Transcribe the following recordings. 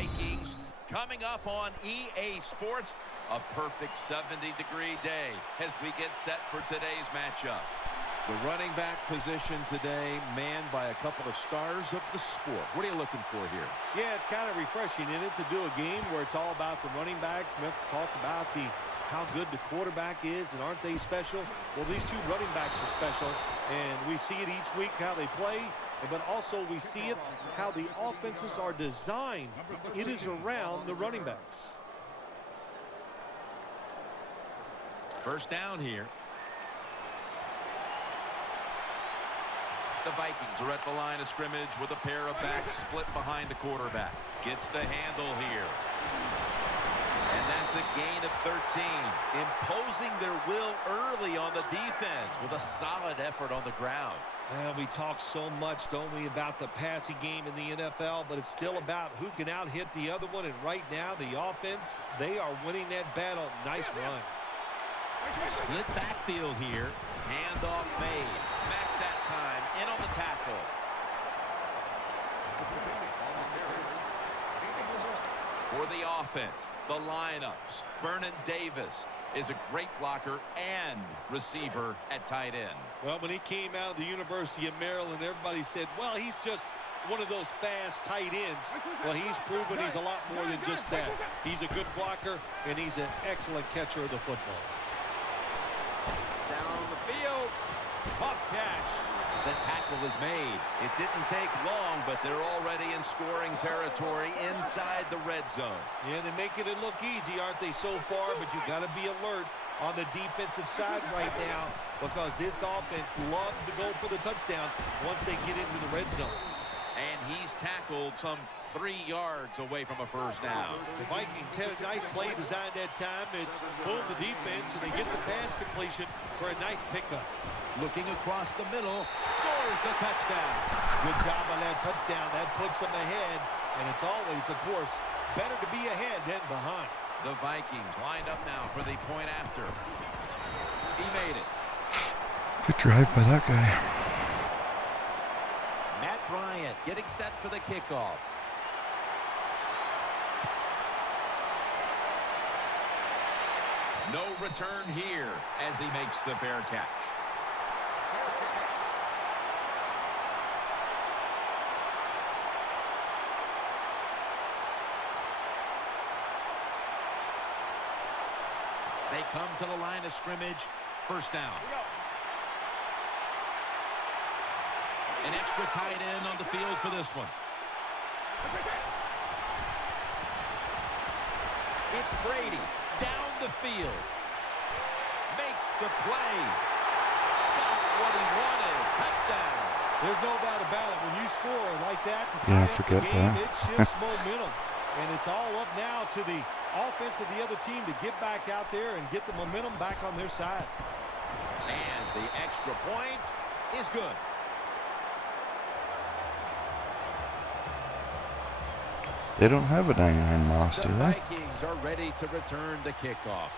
Vikings coming up on EA Sports. A perfect 70-degree day as we get set for today's matchup. The running back position today manned by a couple of stars of the sport. What are you looking for here? Yeah, it's kind of refreshing in it to do a game where it's all about the running backs. We have to talk about how good the quarterback is, and aren't they special? Well, these two running backs are special, and we see it each week how they play, but also we see it how the offenses are designed. It is around the running backs. First down here. The Vikings are at the line of scrimmage with a pair of backs split behind the quarterback. Gets the handle here. And that's a gain of 13. Imposing their will early on the defense with a solid effort on the ground. We talk so much, don't we, about the passing game in the NFL, but it's still about who can out-hit the other one. And right now, the offense, they are winning that battle. Nice run. Split backfield here. Handoff made. Back that time. In on the tackle. For the offense, the lineups. Vernon Davis is a great blocker and receiver at tight end. Well, when he came out of the University of Maryland, everybody said, well, he's just one of those fast tight ends. Well, he's proven he's a lot more than just that. He's a good blocker, and he's an excellent catcher of the football. Down the field. Tough catch. The tackle is made. It didn't take long, but they're already in scoring territory inside the red zone. Yeah, they're making it look easy, aren't they, so far? But you got to be alert on the defensive side right now, because this offense loves to go for the touchdown once they get into the red zone. And he's tackled some 3 yards away from a first down. The Vikings had a nice play design that time. It pulled the defense, and they get the pass completion for a nice pickup. Looking across the middle, scores the touchdown. Good job on that touchdown. That puts them ahead, and it's always, of course, better to be ahead than behind. The Vikings lined up now for the point after. He made it. Good drive by that guy. Matt Bryant getting set for the kickoff. No return here as he makes the fair catch. They come to the line of scrimmage. First down. An extra tight end on the field for this one. It's Brady down the field. Makes the play. Got what he wanted. Touchdown. There's no doubt about it. When you score like that to Yeah, tie up forget the game, that. it shifts momentum. And it's all up now to the offense of the other team to get back out there and get the momentum back on their side. And the extra point is good. They don't have a 99 loss, The do they? Vikings are ready to return the kickoff.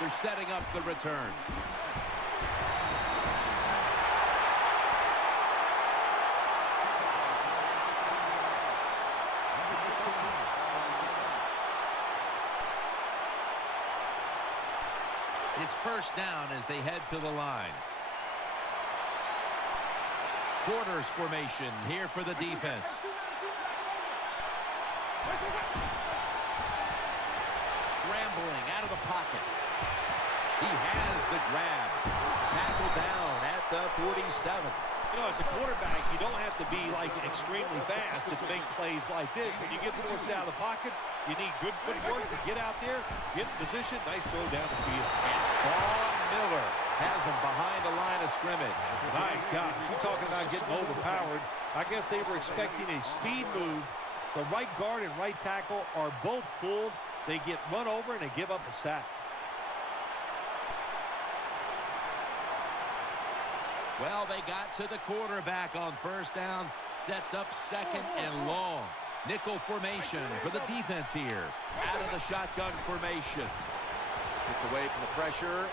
They're setting up the return. It's first down as they head to the line. Quarters formation here for the defense. Scrambling out of the pocket. He has the grab. Tackled down at the 47. You know, as a quarterback, you don't have to be, like, extremely fast to make plays like this. When you get forced out of the pocket, you need good footwork to get out there, get in position, nice throw down the field. And Von Miller has him behind the line of scrimmage. My gosh, you're talking about getting overpowered. I guess they were expecting a speed move. The right guard and right tackle are both fooled. They get run over, and they give up a sack. Well, they got to the quarterback on first down. Sets up second and long. Nickel formation for the defense here. Out of the shotgun formation. Gets away from the pressure.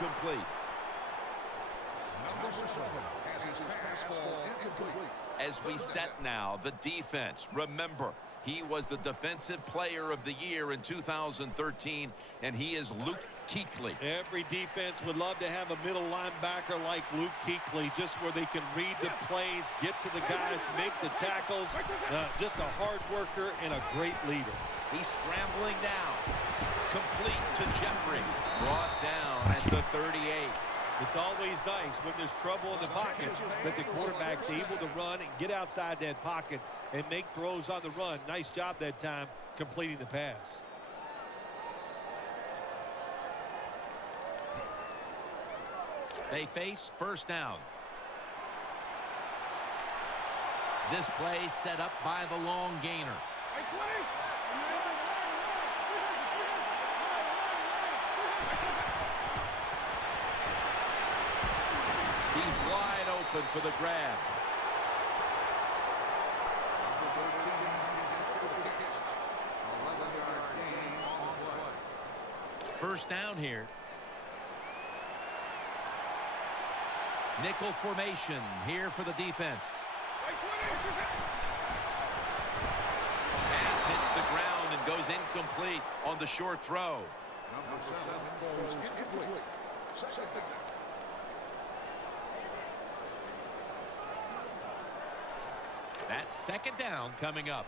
incomplete. As we set now, the defense. Remember, he was the Defensive Player of the Year in 2013, and he is Luke Kuechly. Every defense would love to have a middle linebacker like Luke Kuechly, just where they can read the plays, get to the guys, make the tackles. Just a hard worker and a great leader. He's scrambling down. Complete to Jeffrey. Brought down at the 38. It's always nice when there's trouble in the pocket that the quarterback's able to run and get outside that pocket and make throws on the run. Nice job that time completing the pass. They face first down. This play set up by the long gainer. He's wide open for the grab. First down here. Nickel formation here for the defense. Pass hits the ground and goes incomplete on the short throw. That's second down coming up.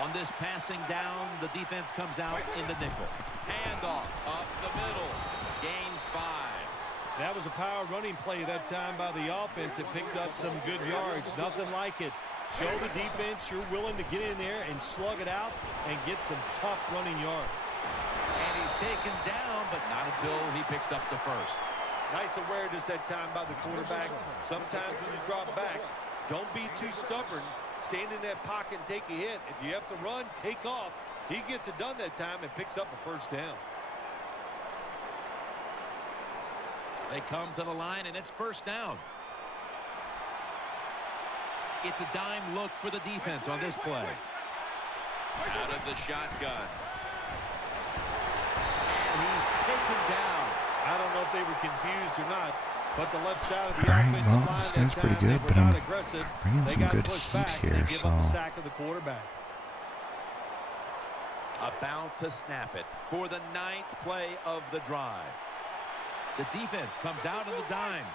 On this passing down, the defense comes out in the nickel. Handoff up the middle. Gains 5. That was a power running play that time by the offense. It picked up some good yards. Nothing like it. Show the defense you're willing to get in there and slug it out and get some tough running yards. And he's taken down, but not until he picks up the first. Nice awareness that time by the quarterback. Sometimes when you drop back, don't be too stubborn. Stand in that pocket and take a hit. If you have to run, take off. He gets it done that time and picks up a first down. They come to the line, and it's first down. It's a dime look for the defense on this play. Out of the shotgun. And he's taken down. I don't know if they were confused or not, but the left side of the All right, offensive well, line this that guy's time, pretty they good, were but not I'm aggressive. bringing They some got good pushed heat back here, and give up the so sack of the quarterback. About to snap it for the 9th play of the drive. The defense comes out of the dime.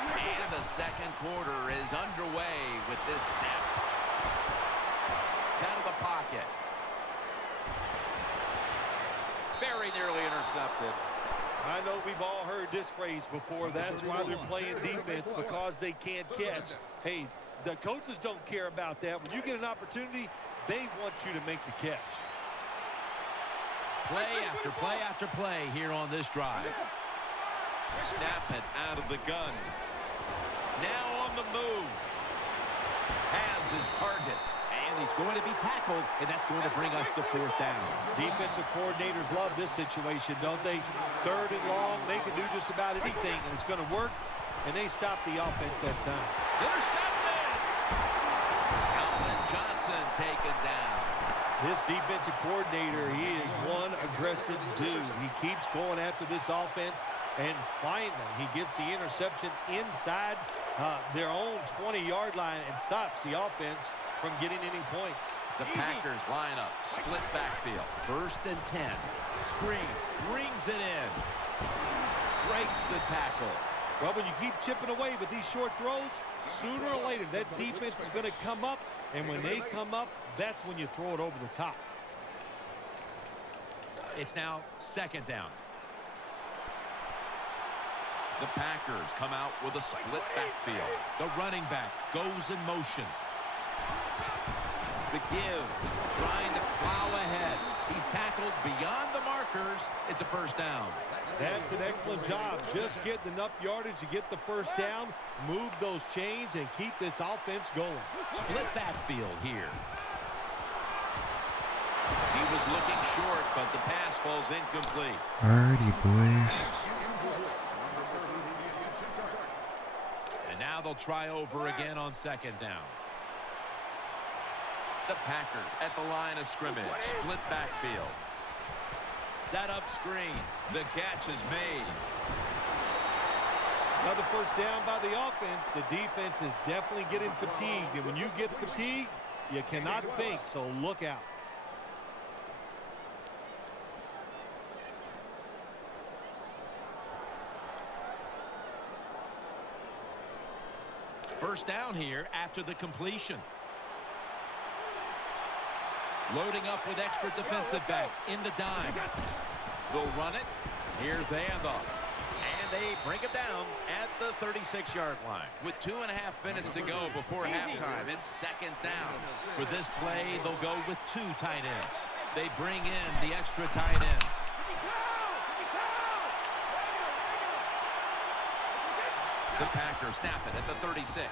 And the second quarter is underway with this snap. Out of the pocket. Very nearly intercepted. I know we've all heard this phrase before. That's why they're playing defense, because they can't catch. Hey, the coaches don't care about that. When you get an opportunity, they want you to make the catch. Play after play after play here on this drive. Snap it out of the gun. Now on the move. Has his target. And he's going to be tackled, and that's going to bring us to fourth down. Defensive coordinators love this situation, don't they? Third and long, they can do just about anything, and it's going to work, and they stop the offense that time. Intercepted! Alvin Johnson taken down. This defensive coordinator, he is one aggressive dude. He keeps going after this offense, and finally he gets the interception inside their own 20-yard line and stops the offense from getting any points. The Packers line up. Split backfield. First and 10. Screen. Brings it in. Breaks the tackle. Well, when you keep chipping away with these short throws, sooner or later that defense is going to come up, and when they come up, that's when you throw it over the top. It's now second down. The Packers come out with a split backfield. The running back goes in motion. The give. Trying to plow ahead. He's tackled beyond the markers. It's a first down. That's an excellent job. Just getting enough yardage to get the first down, move those chains, and keep this offense going. Split backfield here. He was looking short, but the pass falls incomplete. alrighty, boys. And now they'll try over again on second down. The Packers at the line of scrimmage. Split backfield. Set up screen. The catch is made. Another first down by the offense. The defense is definitely getting fatigued. And when you get fatigued, you cannot think, so look out. First down here after the completion. Loading up with extra defensive backs in the dime. They'll run it. Here's the handoff. And they bring it down at the 36-yard line. With 2.5 minutes to go before halftime, it's second down. For this play, they'll go with 2 tight ends. They bring in the extra tight end. The Packers snap it at the 36.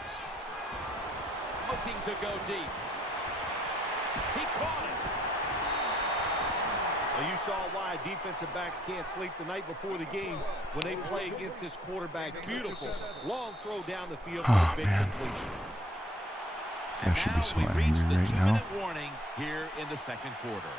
Looking to go deep. He caught it. Well, you saw why defensive backs can't sleep the night before the game when they play against this quarterback. Beautiful long throw down the field for a big completion. I should be so angry right now. Warning here in the second quarter.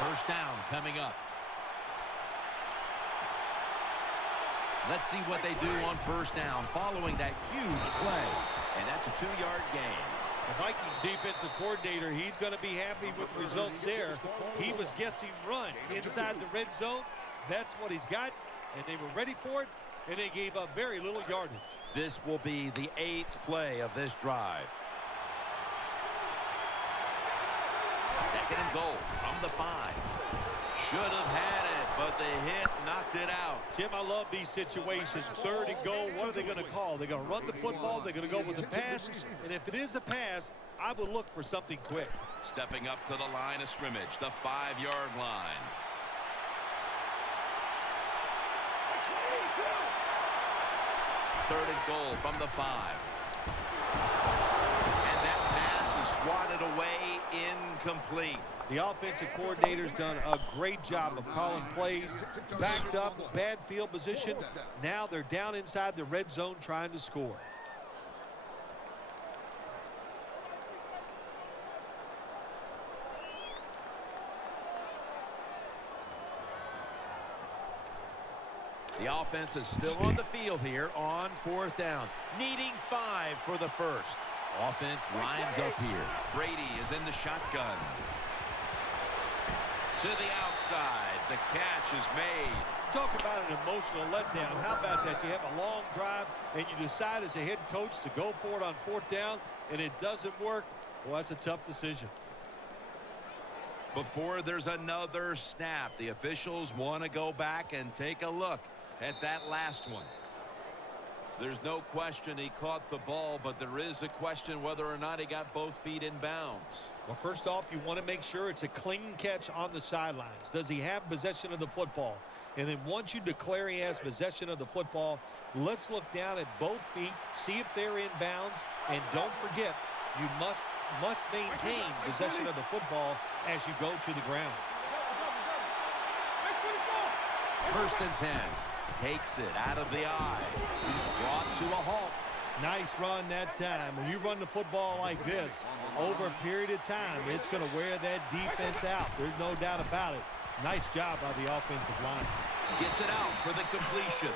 First down coming up. Let's see what they do on first down following that huge play. And that's a 2-yard gain. The Vikings defensive coordinator, he's going to be happy with the results there. He was guessing run inside the red zone. That's what he's got, and they were ready for it, and they gave up very little yardage. This will be the 8th play of this drive. Second and goal from the 5. Should have had it, but the hit knocked it out. Jim, I love these situations. Third and goal, what are they going to call? They're going to run the football, they're going to go with a pass, and if it is a pass, I would look for something quick. Stepping up to the line of scrimmage, the 5-yard line. Third and goal from the 5. And that pass is swatted away, incomplete. The offensive coordinator's done a great job of calling plays, backed up, bad field position. Now they're down inside the red zone trying to score. The offense is still on the field here on fourth down, needing 5 for the first. Offense lines up here. Brady is in the shotgun. To the outside, the catch is made. Talk about an emotional letdown. How about that? You have a long drive, and you decide as a head coach to go for it on fourth down, and it doesn't work. Well, that's a tough decision. Before there's another snap, the officials want to go back and take a look at that last one. There's no question he caught the ball, but there is a question whether or not he got both feet in bounds. Well, first off, you want to make sure it's a clean catch on the sidelines. Does he have possession of the football? And then once you declare he has possession of the football, let's look down at both feet, see if they're in bounds, and don't forget, you must maintain possession of the football as you go to the ground. First and 10. Takes it out of the eye. He's brought to a halt. Nice run that time. When you run the football like this over a period of time, it's going to wear that defense out. There's no doubt about it. Nice job by the offensive line. Gets it out for the completion.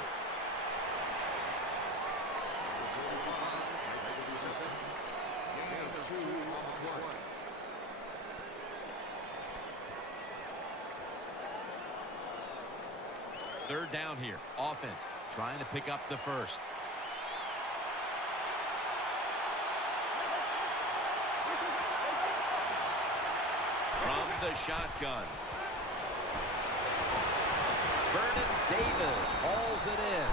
Third down here. Offense trying to pick up the first. From the shotgun. Vernon Davis hauls it in.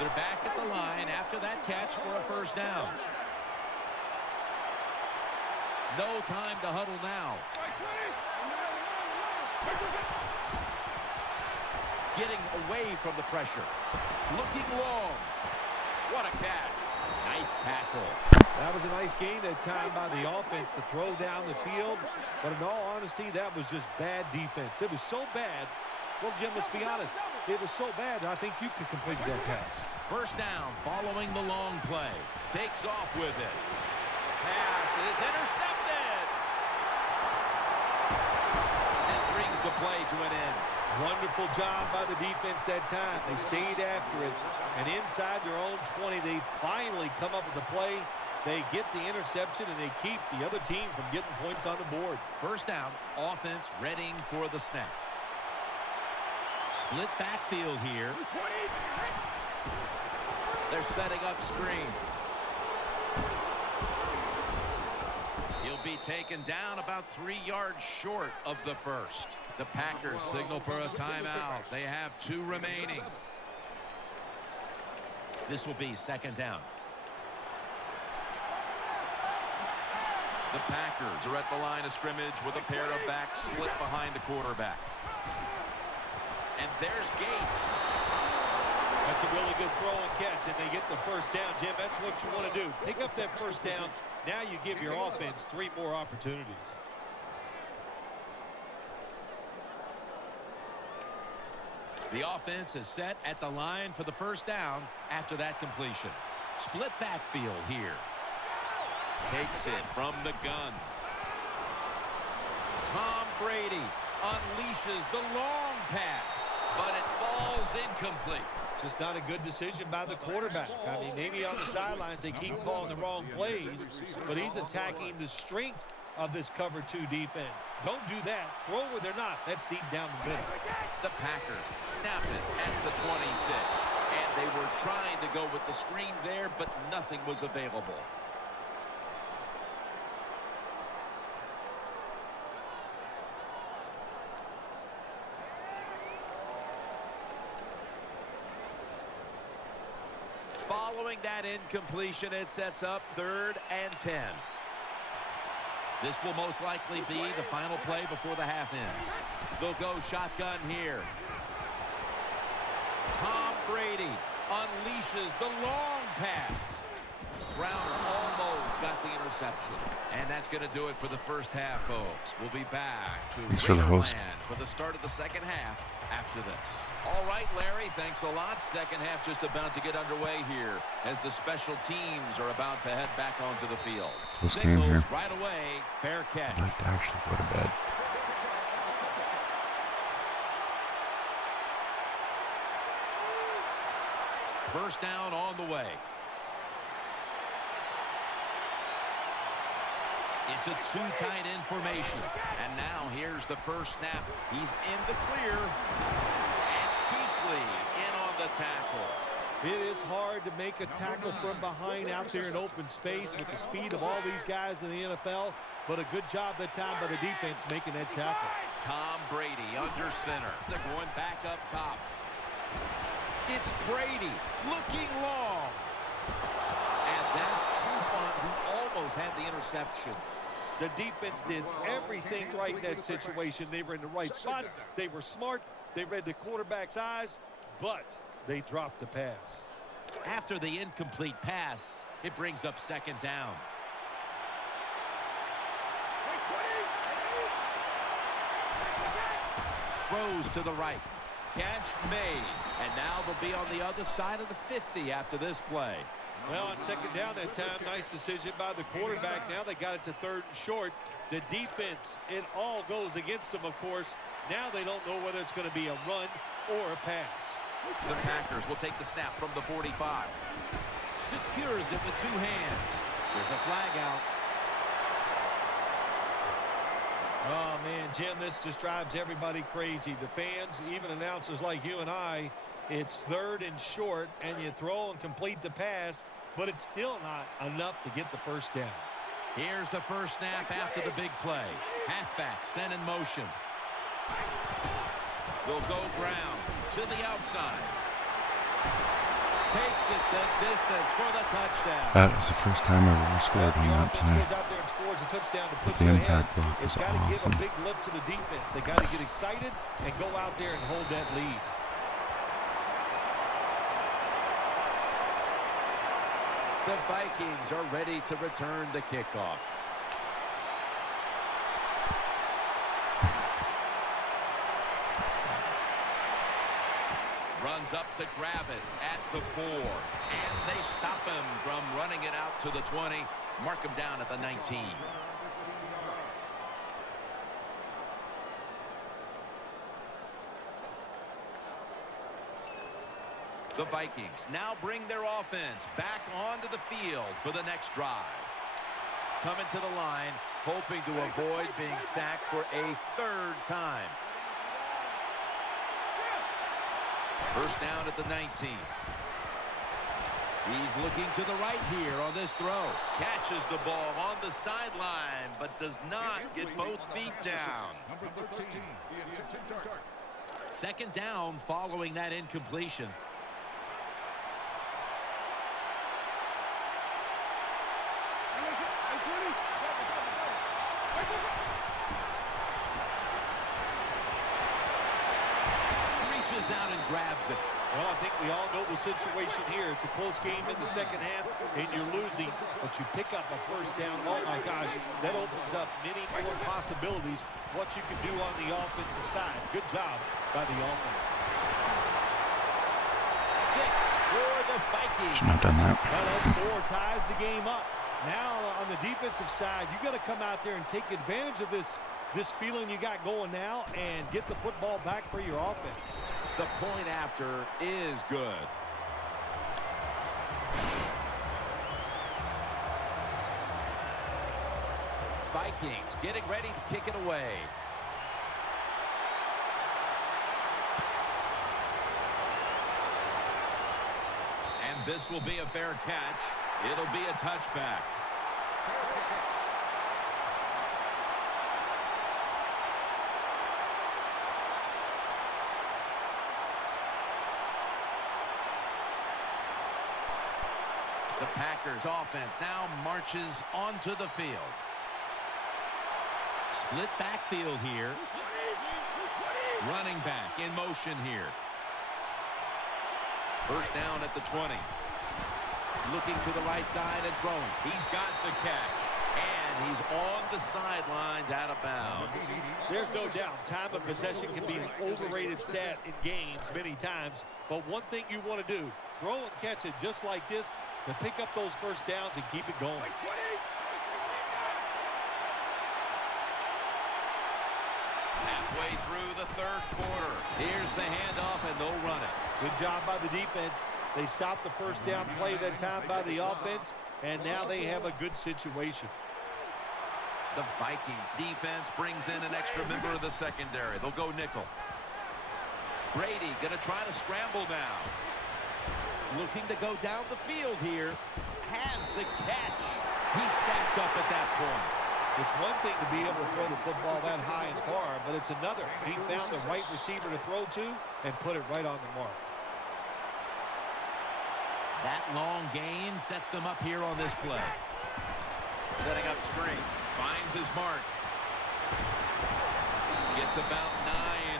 They're back at the line after that catch for a first down. No time to huddle now. Getting away from the pressure. Looking long. What a catch. Nice tackle. That was a nice gain that time by the offense to throw down the field. But in all honesty, that was just bad defense. It was so bad. Well, Jim, let's be honest. It was so bad, I think you could complete that pass. First down following the long play. Takes off with it. Pass is intercepted. And brings the play to an end. Wonderful job by the defense that time. They stayed after it. And inside their own 20, they finally come up with the play. They get the interception, and they keep the other team from getting points on the board. First down, offense readying for the snap. Split backfield here. They're setting up screen. He'll be taken down about 3 yards short of the first. The Packers signal for a timeout. They have 2 remaining. This will be second down. The Packers are at the line of scrimmage with a pair of backs split behind the quarterback. And there's Gates. That's a really good throw and catch, and they get the first down. Jim, that's what you want to do. Pick up that first down. Now you give your offense 3 more opportunities. The offense is set at the line for the first down after that completion. Split backfield here. Takes it from the gun. Tom Brady unleashes the long pass, but it falls incomplete. Just not a good decision by the quarterback. I mean, maybe on the sidelines they keep calling the wrong plays, but he's attacking the strength of this cover 2 defense. Don't do that. Throw where they're not. That's deep down the middle. The Packers snap it at the 26, and they were trying to go with the screen there, but nothing was available. Following that incompletion, it sets up 3rd and 10. This will most likely be the final play before the half ends. They'll go shotgun here. Tom Brady unleashes the long pass. Browner almost got the interception. And that's going to do it for the first half, folks. We'll be back to Land for the start of the second half after this. All right, Larry, thanks a lot. Second half just about to get underway here as the special teams are about to head back onto the field. This game here. Right away, fair catch. I'd like to actually go to bed. First down on the way. It's a 2 tight end formation. And now here's the first snap. He's in the clear. And Kuechly in on the tackle. It is hard to make a tackle from behind out there in open space with the speed of all these guys in the NFL. But a good job that time by the defense making that tackle. Tom Brady under center. They're going back up top. It's Brady looking long. And that's Trufant, who almost had the interception. The defense did everything right in that situation. They were in the right spot. They were smart. They read the quarterback's eyes, but they dropped the pass. After the incomplete pass, it brings up second down. Throws to the right. Catch made. And now they'll be on the other side of the 50 after this play. Well, on second down that time, nice decision by the quarterback. Now they got it to 3rd and short. The defense, it all goes against them, of course. Now they don't know whether it's going to be a run or a pass. The Packers will take the snap from the 45. Secures it with 2 hands. There's a flag out. Oh, man, Jim, this just drives everybody crazy. The fans, even announcers like you and I, it's 3rd and short, and you throw and complete the pass, but it's still not enough to get the first down. Here's the first snap after the big play. Halfback sent in motion. They'll go ground to the outside. Takes it the distance for the touchdown. That is the first time I've ever scored on that play. But the impact block was awesome. It's got to give a big lift to the defense. They got to get excited and go out there and hold that lead. The Vikings are ready to return the kickoff. Runs up to grab it at the 4. And they stop him from running it out to the 20. Mark him down at the 19. The Vikings now bring their offense back onto the field for the next drive. Coming to the line, hoping to avoid being sacked for a third time. First down at the 19. He's looking to the right here on this throw. Catches the ball on the sideline, but does not get both feet down. Second down following that incompletion. Reaches out and grabs it. Well, I think we all know the situation here. It's a close game in the second half, and you're losing, but you pick up a first down. Oh, my gosh, that opens up many more possibilities what you can do on the offensive side. Good job by the offense. 6 for the Vikings. Shouldn't have done that. Well, that score ties the game up. Now, on the defensive side, you got to come out there and take advantage of this feeling you got going now and get the football back for your offense. The point after is good. Vikings getting ready to kick it away. And this will be a fair catch. It'll be a touchback. The Packers offense now marches onto the field. Split backfield here. Running back in motion here. First down at the 20. Looking to the right side and throwing. He's got the catch. And he's on the sidelines out of bounds. There's no doubt time of possession can be an overrated stat in games many times. But one thing you want to do, throw and catch it just like this to pick up those first downs and keep it going. Halfway through the third quarter. Here's the handoff, and they'll run it. Good job by the defense. They stopped the first down play that time by the offense, and now they have a good situation. The Vikings defense brings in an extra member of the secondary. They'll go nickel. Brady going to try to scramble now. Looking to go down the field here. Has the catch. He stacked up at that point. It's one thing to be able to throw the football that high and far, but it's another. He found the right receiver to throw to and put it right on the mark. That long gain sets them up here on this play. Setting up screen. Finds his mark. Gets about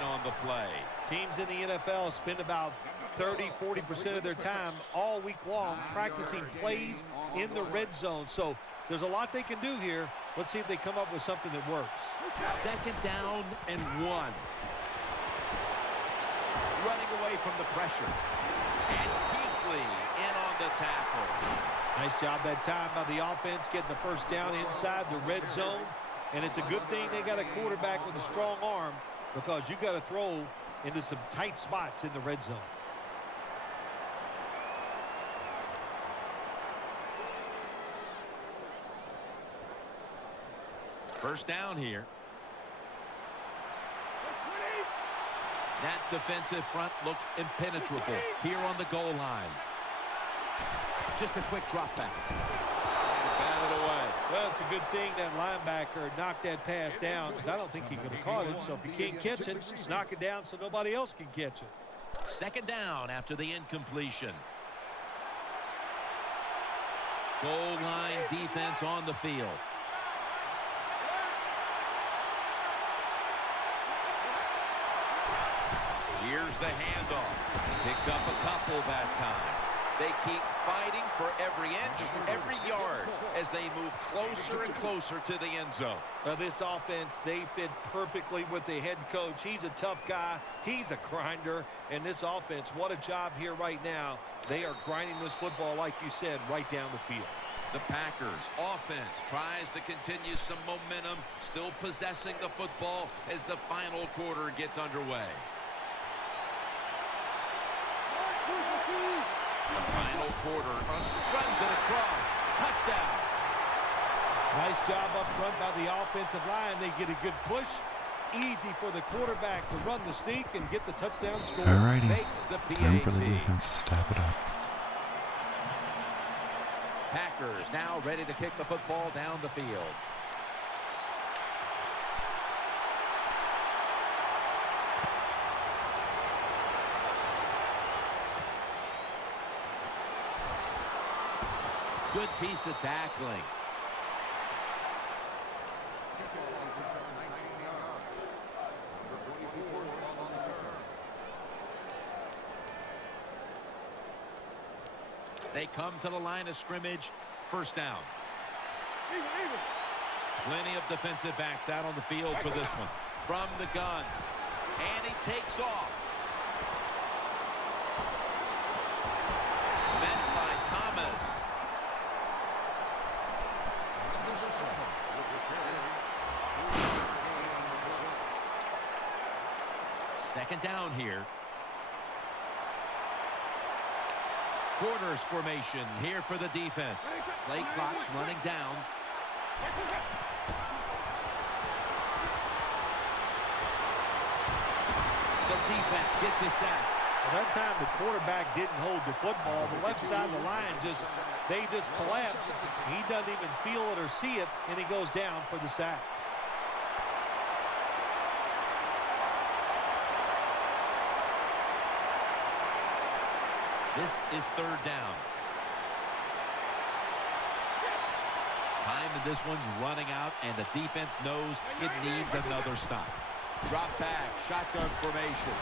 9 on the play. Teams in the NFL spend about 30-40% of their time all week long practicing plays in the red zone. So there's a lot they can do here. Let's see if they come up with something that works. Second down and 1. Running away from the pressure. And Kuechly in on the tackle. Nice job that time by the offense getting the first down inside the red zone. And it's a good thing they got a quarterback with a strong arm, because you got to throw into some tight spots in the red zone. First down here. That defensive front looks impenetrable here on the goal line. Just a quick drop back. Batted away. Well, it's a good thing that linebacker knocked that pass down, because I don't think he could have caught it. So if he can't catch it, just knock it down so nobody else can catch it. Second down after the incompletion. Goal line defense on the field. Here's the handoff. Picked up a couple that time. They keep fighting for every inch, every yard as they move closer and closer to the end zone. Now this offense, they fit perfectly with the head coach. He's a tough guy. He's a grinder. And this offense, what a job here right now. They are grinding this football, like you said, right down the field. The Packers offense tries to continue some momentum, still possessing the football as the final quarter gets underway. The final quarter runs it across. Touchdown. Nice job up front by the offensive line. They get a good push. Easy for the quarterback to run the sneak and get the touchdown score. Alrighty. Makes the Time for the PAT. defense to step it up. Packers now ready to kick the football down the field. Good piece of tackling. They come to the line of scrimmage. First down. Plenty of defensive backs out on the field for this one. From the gun. And he takes off. Met by Thomas. Second down here. Quarters formation here for the defense. Play clock's running down. The defense gets a sack. Well, that time the quarterback didn't hold the football. The left side of the line they just collapsed. He doesn't even feel it or see it, and he goes down for the sack. This is third down. Time in this one's running out, and the defense knows it needs another stop. Drop back, shotgun formation.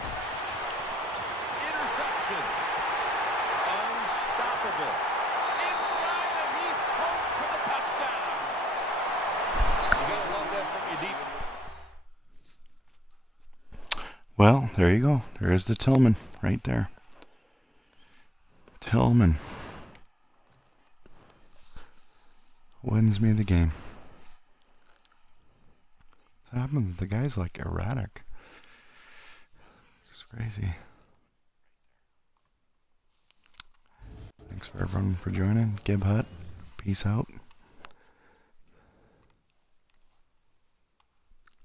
Interception. Unstoppable. Inside, and he's home for the touchdown. You gotta love that from your defense. Well, there you go. There's the Tillman right there. Tillman wins me the game. What's happened? The guy's like erratic. It's crazy. Thanks for everyone for joining. Gib Hut, peace out.